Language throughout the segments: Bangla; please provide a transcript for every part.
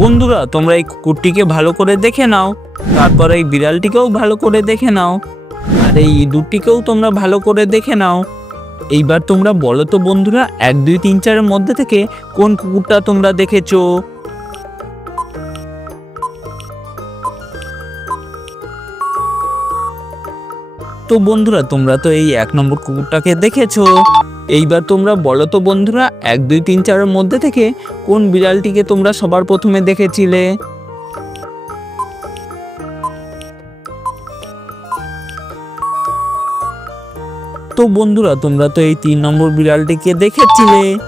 বন্ধুরা, তোমরা এই কুকুরটিকে ভালো করে দেখে নাও। তারপর এই বিড়ালটিকেও ভালো করে দেখে নাও। আর এই ইঁদুরটিকেও তোমরা ভালো করে দেখে নাও। এইবার তোমরা বলো তো বন্ধুরা, এক, দুই, তিন, চারের মধ্যে থেকে কোন কুকুরটা তোমরা দেখেছ? তো বন্ধুরা, তোমরা তো এই এক নম্বর কুকুরটাকে দেখেছ। এইবার তোমরা বলো তো বন্ধুরা, এক, দুই, তিন, চারের মধ্যে থেকে কোন বিড়ালটিকে তোমরা সবার প্রথমে দেখেছিলে? তো বন্ধুরা, তোমরা তো এই তিন নম্বর বিড়ালটিকে দেখেছিলে।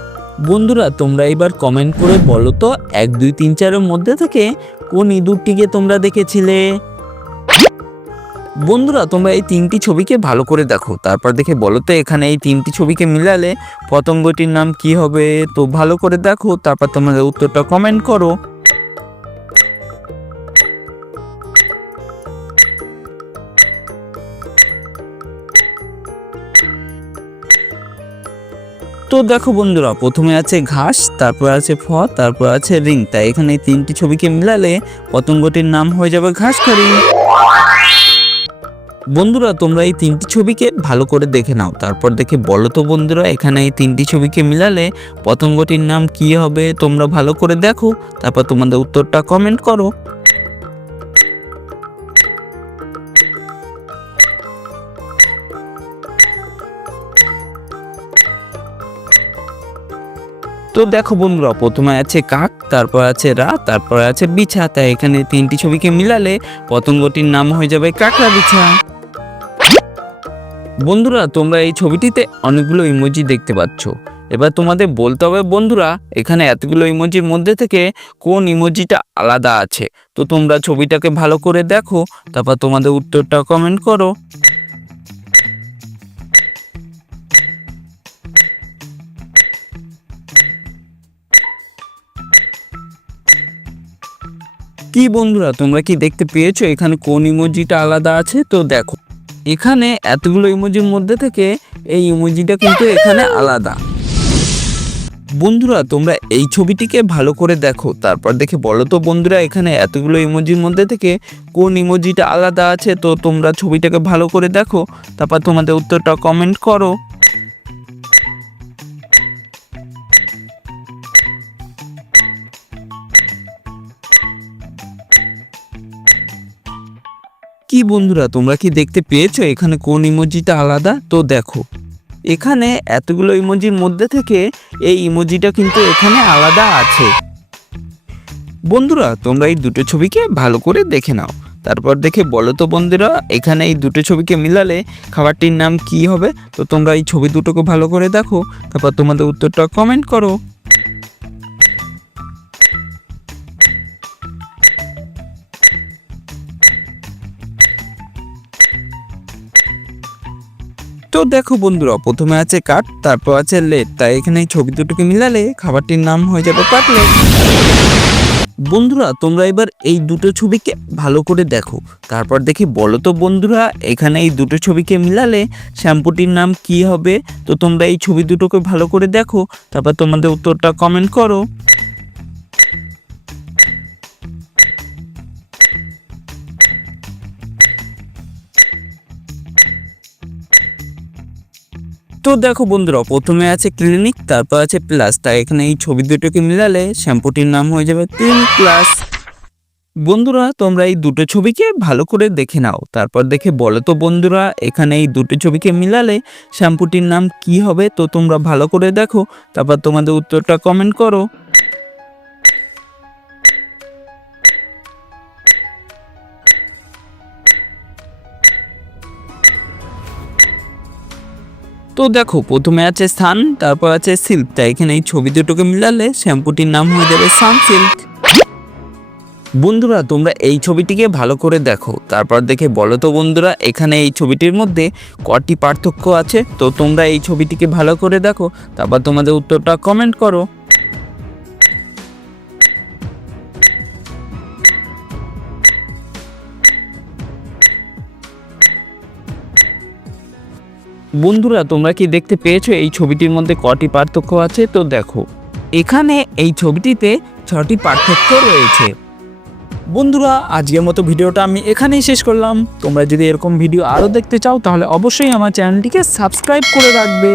বন্ধুরা, তোমরা এবার কমেন্ট করে বলো তো, এক, দুই, তিন, চারের মধ্যে থেকে কোন ইঁদুরটিকে তোমরা দেখেছিলে? বন্ধুরা, তোমরা এই তিনটি ছবিকে ভালো করে দেখো। তারপর দেখে বলো তো, এখানে এই তিনটি ছবিকে মিলালে পতঙ্গটির নাম কি হবে? তো ভালো করে দেখো, তারপর তোমাদের উত্তরটা কমেন্ট করো। তো দেখো বন্ধুরা, প্রথমে আছে ঘাস, তারপর আছে ফ, তারপর আছে রিং। তাই এখানে তিনটি ছবিকে মিলালে পতঙ্গটির নাম হয়ে যাবে ঘাস খারি বন্ধুরা, তোমরা এই তিনটি ছবিকে ভালো করে দেখে নাও। তারপর দেখে বলো তো বন্ধুরা, এখানে এই তিনটি ছবিকে মিলালে পতঙ্গটির নাম কি হবে, তোমরা ভালো করে দেখো। তারপর তোমাদের উত্তরটা কমেন্ট করো। তো দেখো বন্ধুরা, প্রথমে আছে কাক, তারপর আছে রা, তারপর আছে বিছা। তাই এখানে তিনটি ছবিকে মিলালে পতঙ্গটির নাম হয়ে যাবে কাকড়া বিছা। বন্ধুরা, তোমরা এই ছবিটিতে অনেকগুলো ইমোজি দেখতে পাচ্ছ। এবার তোমাদের বলতে হবে, বন্ধুরা, এখানে এতগুলো ইমোজির মধ্যে থেকে কোন ইমোজিটা আলাদা আছে? তো তোমরা ছবিটাকে ভালো করে দেখো, তারপর তোমাদের উত্তরটা কমেন্ট করো। কি বন্ধুরা, তোমরা কি দেখতে পেয়েছ? এখানে কোন ইমোজিটা আলাদা আছে? তো দেখো, এখানে এতগুলো ইমোজির মধ্যে থেকে এই ইমোজিটা কিন্তু এখানে আলাদা। বন্ধুরা, তোমরা এই ছবিটিকে ভালো করে দেখো, তারপর দেখে বলো তো বন্ধুরা, এখানে এতগুলো ইমোজির মধ্যে থেকে কোন ইমোজিটা আলাদা আছে? তো তোমরা ছবিটাকে ভালো করে দেখো, তারপর তোমাদের উত্তরটা কমেন্ট করো। কি বন্ধুরা, তোমরা কি দেখতে পেয়েছ? এখানে কোন ইমোজিটা আলাদা? তো দেখো, এখানে এতগুলো ইমোজির মধ্যে থেকে এই ইমোজিটা কিন্তু এখানে আলাদা আছে। বন্ধুরা, তোমরা এই দুটো ছবিকে ভালো করে দেখে নাও। তারপর দেখে বলো তো বন্ধুরা, এখানে এই দুটো ছবিকে মিলালে খাবারটির নাম কি হবে? তো তোমরা এই ছবি দুটোকে ভালো করে দেখো। তারপর তোমাদের উত্তরটা কমেন্ট করো। তো দেখো বন্ধুরা, প্রথমে আছে কাঠ, তারপর আছে লেট তাই এখানে ছবি দুটোকে মিলালে খাবারটির নাম হয়ে যাবে কাটলেট বন্ধুরা, তোমরা এবার এই দুটো ছবিকে ভালো করে দেখো। তারপর দেখি, বলো তো বন্ধুরা, এখানে এই দুটো ছবিকে মিলালে শ্যাম্পুটির নাম কি হবে? তো তোমরা এই ছবি দুটোকে ভালো করে দেখো। তারপর তোমাদের উত্তরটা কমেন্ট করো। তো দেখো বন্ধুরা, প্রথমে আছে ক্লিনিক তারপর আছে প্লাস তাই এখানে এই ছবি দুটোকে মিলালে শ্যাম্পুটির নাম হয়ে যাবে ক্লিনিক প্লাস বন্ধুরা, তোমরা এই দুটো ছবিকে ভালো করে দেখে নাও। তারপর দেখে বলো তো বন্ধুরা, এখানে এই দুটো ছবিকে মিলালে শ্যাম্পুটির নাম কি হবে? তো তোমরা ভালো করে দেখো। তারপর তোমাদের উত্তরটা কমেন্ট করো। তো দেখো, প্রথমে আছে সান তারপর আছে সিল্ক তাই এখানে এই ছবি দুটোকে মিলালে শ্যাম্পুটির নাম হয়ে যাবে সান সিল্ক বন্ধুরা, তোমরা এই ছবিটিকে ভালো করে দেখো। তারপর দেখে বলো তো বন্ধুরা, এখানে এই ছবিটির মধ্যে কটি পার্থক্য আছে? তো তোমরা এই ছবিটিকে ভালো করে দেখো, তারপর তোমাদের উত্তরটা কমেন্ট করো। বন্ধুরা, তোমরা কি দেখতে পেয়েছ? এই ছবিটির মধ্যে কটি পার্থক্য আছে? তো দেখো, এখানে এই ছবিটিতে ছটি পার্থক্য রয়েছে। বন্ধুরা, আজকের মতো ভিডিওটা আমি এখানেই শেষ করলাম। তোমরা যদি এরকম ভিডিও আরও দেখতে চাও, তাহলে অবশ্যই আমার চ্যানেলটিকে সাবস্ক্রাইব করে রাখবে।